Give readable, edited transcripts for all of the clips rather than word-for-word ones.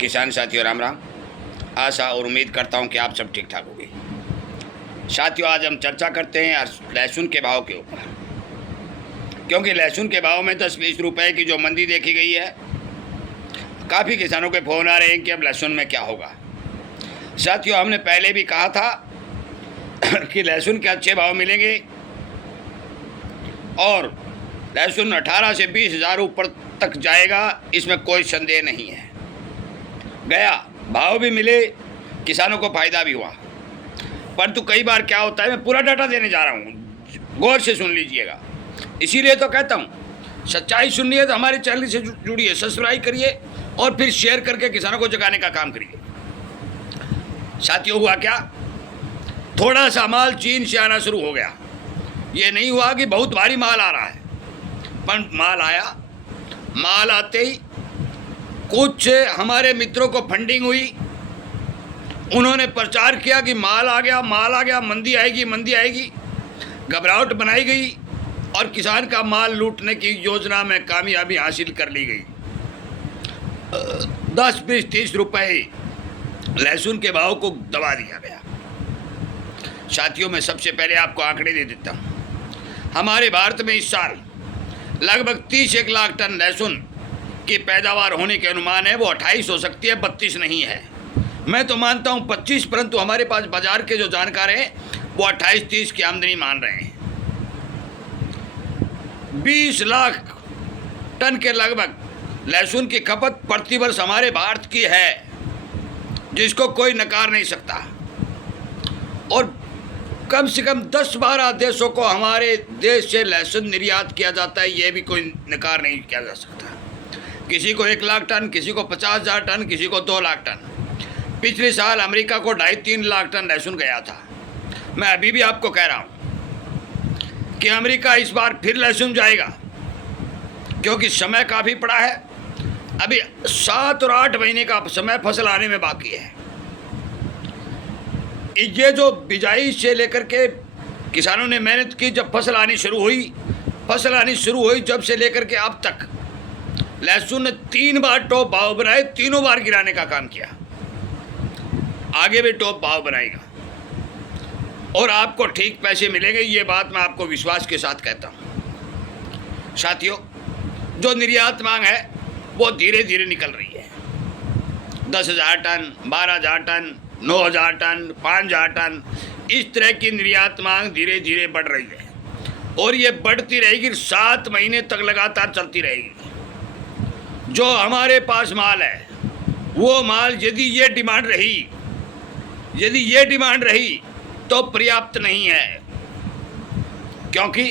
किसान साथियों राम राम। आशा और उम्मीद करता हूं कि आप सब ठीक ठाक होंगे। साथियों आज हम चर्चा करते हैं लहसुन के भाव के ऊपर, क्योंकि लहसुन के भाव में 10-20 रुपए की जो मंदी देखी गई है, काफ़ी किसानों के फ़ोन आ रहे हैं कि अब लहसुन में क्या होगा। साथियों हमने पहले भी कहा था कि लहसुन के अच्छे भाव मिलेंगे और लहसुन 18 से 20 हज़ार ऊपर तक जाएगा, इसमें कोई संदेह नहीं है। गया, भाव भी मिले, किसानों को फ़ायदा भी हुआ। परंतु कई बार क्या होता है, मैं पूरा डाटा देने जा रहा हूँ, गौर से सुन लीजिएगा। इसीलिए तो कहता हूँ सच्चाई सुननी है तो हमारे चैनल से जुड़िए, सब्सक्राइब करिए और फिर शेयर करके किसानों को जगाने का काम करिए। साथियों हुआ क्या, थोड़ा सा माल चीन से आना शुरू हो गया। ये नहीं हुआ कि बहुत भारी माल आ रहा है, पर माल आया। माल आते ही कुछ हमारे मित्रों को फंडिंग हुई, उन्होंने प्रचार किया कि माल आ गया, माल आ गया, मंदी आएगी, मंदी आएगी। घबराहट बनाई गई और किसान का माल लूटने की योजना में कामयाबी हासिल कर ली गई। 10, 20, 30 रुपए लहसुन के भाव को दबा दिया गया। साथियों मैं सबसे पहले आपको आंकड़े दे देता हूँ। हमारे भारत में इस साल लगभग 31 लाख टन लहसुन की पैदावार होने के अनुमान है। वो 28 हो सकती है, 32 नहीं है। मैं तो मानता हूँ 25, परंतु हमारे पास बाजार के जो जानकार हैं वो 28-30 की आमदनी मान रहे हैं। 20 लाख टन के लगभग लहसुन की खपत प्रतिवर्ष हमारे भारत की है, जिसको कोई नकार नहीं सकता। और कम से कम 10-12 देशों को हमारे देश से लहसुन निर्यात किया जाता है, ये भी कोई नकार नहीं किया जा सकता। किसी को 1 लाख टन, किसी को 50,000 टन, किसी को 2 लाख टन। पिछले साल अमेरिका को 2.5-3 लाख टन लहसुन गया था। मैं अभी भी आपको कह रहा हूँ कि अमेरिका इस बार फिर लहसुन जाएगा, क्योंकि समय काफ़ी पड़ा है। अभी 7 और 8 महीने का समय फसल आने में बाकी है। ये जो बिजाई से लेकर के किसानों ने मेहनत की, जब फसल आनी शुरू हुई जब से लेकर के अब तक लहसुन ने 3 बार टॉप भाव बनाए, तीनों बार गिराने का काम किया। आगे भी टॉप भाव बनाएगा और आपको ठीक पैसे मिलेंगे, ये बात मैं आपको विश्वास के साथ कहता हूँ। साथियों जो निर्यात मांग है वो धीरे धीरे निकल रही है। 10,000 टन, 12,000 टन, 9,000 टन, 5,000 टन, इस तरह की निर्यात मांग धीरे धीरे बढ़ रही है और ये बढ़ती रहेगी, 7 महीने तक लगातार चलती रहेगी। जो हमारे पास माल है वो माल यदि ये डिमांड रही तो पर्याप्त नहीं है, क्योंकि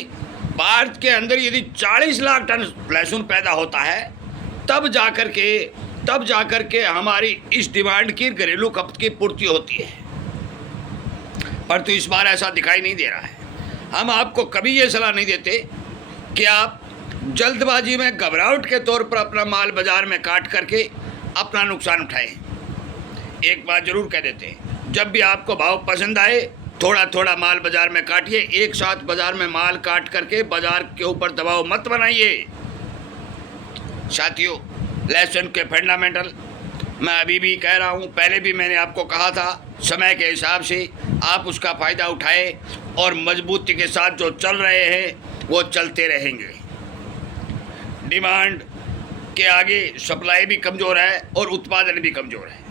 भारत के अंदर यदि 40 लाख टन लहसुन पैदा होता है तब जाकर के हमारी इस डिमांड की घरेलू खपत की पूर्ति होती है। परंतु इस बार ऐसा दिखाई नहीं दे रहा है। हम आपको कभी ये सलाह नहीं देते कि आप जल्दबाजी में घबराहट के तौर पर अपना माल बाजार में काट करके अपना नुकसान उठाएं। एक बात जरूर कह देते हैं, जब भी आपको भाव पसंद आए थोड़ा थोड़ा माल बाजार में काटिए। एक साथ बाजार में माल काट करके बाजार के ऊपर दबाव मत बनाइए। साथियों लहसुन के फंडामेंटल मैं अभी भी कह रहा हूँ, पहले भी मैंने आपको कहा था, समय के हिसाब से आप उसका फ़ायदा उठाएं और मजबूती के साथ जो चल रहे हैं वो चलते रहेंगे। डिमांड के आगे सप्लाई भी कमज़ोर है और उत्पादन भी कमज़ोर है।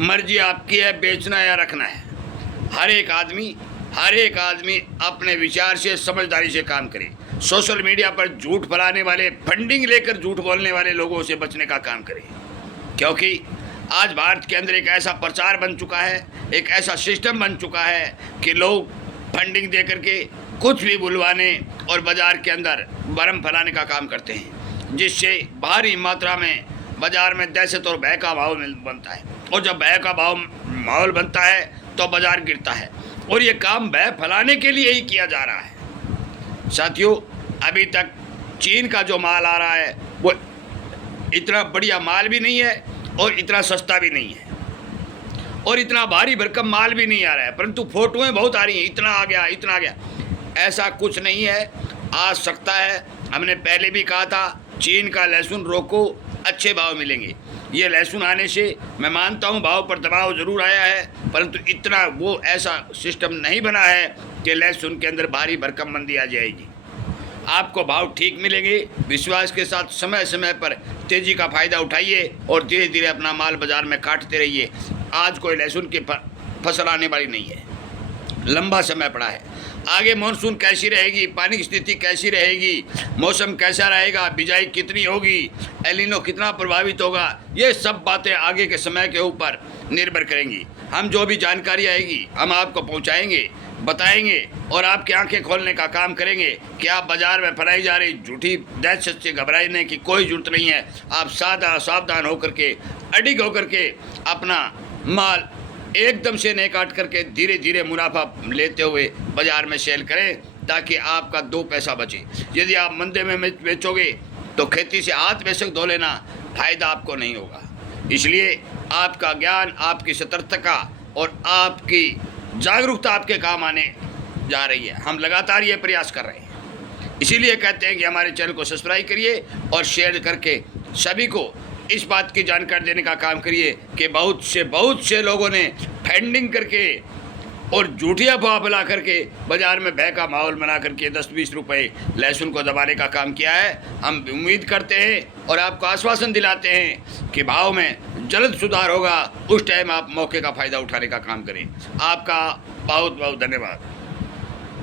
मर्जी आपकी है बेचना या रखना है। हर एक आदमी अपने विचार से, समझदारी से काम करे। सोशल मीडिया पर झूठ फैलाने वाले, फंडिंग लेकर झूठ बोलने वाले लोगों से बचने का काम करें, क्योंकि आज भारत के अंदर एक ऐसा प्रचार बन चुका है, एक ऐसा सिस्टम बन चुका है कि लोग फंडिंग दे करके कुछ भी बुलवाने और बाज़ार के अंदर भरम फैलाने का काम करते हैं, जिससे भारी मात्रा में बाज़ार में दहशत और भय का माहौल बनता है। और जब भय का माहौल बनता है तो बाज़ार गिरता है, और ये काम भय फैलाने के लिए ही किया जा रहा है। साथियों अभी तक चीन का जो माल आ रहा है वो इतना बढ़िया माल भी नहीं है और इतना सस्ता भी नहीं है और इतना भारी भरकम माल भी नहीं आ रहा है, परंतु फोटोएं बहुत आ रही हैं, इतना आ गया, इतना आ गया। ऐसा कुछ नहीं है, आ सकता है। हमने पहले भी कहा था चीन का लहसुन रोको, अच्छे भाव मिलेंगे। ये लहसुन आने से मैं मानता हूँ भाव पर दबाव ज़रूर आया है, परंतु इतना वो ऐसा सिस्टम नहीं बना है कि लहसुन के अंदर भारी भरकम मंदी आ जाएगी। आपको भाव ठीक मिलेंगे। विश्वास के साथ समय समय पर तेज़ी का फ़ायदा उठाइए और धीरे धीरे अपना माल बाज़ार में काटते रहिए। आज कोई लहसुन की फसल आने वाली नहीं है, लंबा समय पड़ा है। आगे मानसून कैसी रहेगी, पानी की स्थिति कैसी रहेगी, मौसम कैसा रहेगा, बिजाई कितनी होगी, एलिनो कितना प्रभावित होगा, ये सब बातें आगे के समय के ऊपर निर्भर करेंगी। हम जो भी जानकारी आएगी हम आपको पहुंचाएंगे, बताएंगे और आपकी आंखें खोलने का काम करेंगे कि आप बाज़ार में फैलाई जा रही झूठी दहशत से घबराने की कोई ज़रूरत नहीं है। आप सावधान होकर के, अडिग होकर के अपना माल एकदम से नहीं काट करके धीरे धीरे मुनाफा लेते हुए बाज़ार में सेल करें, ताकि आपका 2 पैसा बचे। यदि आप मंदे में बेचोगे तो खेती से हाथ बेशक धो लेना, फ़ायदा आपको नहीं होगा। इसलिए आपका ज्ञान, आपकी सतर्कता और आपकी जागरूकता आपके काम आने जा रही है। हम लगातार ये प्रयास कर रहे हैं। इसीलिए कहते हैं कि हमारे चैनल को सब्सक्राइब करिए और शेयर करके सभी को इस बात की जानकारी देने का काम करिए कि बहुत से लोगों ने फंडिंग करके और झूठी अफवाह फैला करके बाज़ार में भय का माहौल बना करके 10-20 रुपए लहसुन को दबाने का काम किया है। हम उम्मीद करते हैं और आपको आश्वासन दिलाते हैं कि भाव में जल्द सुधार होगा। उस टाइम आप मौके का फ़ायदा उठाने का काम करें। आपका बहुत बहुत धन्यवाद।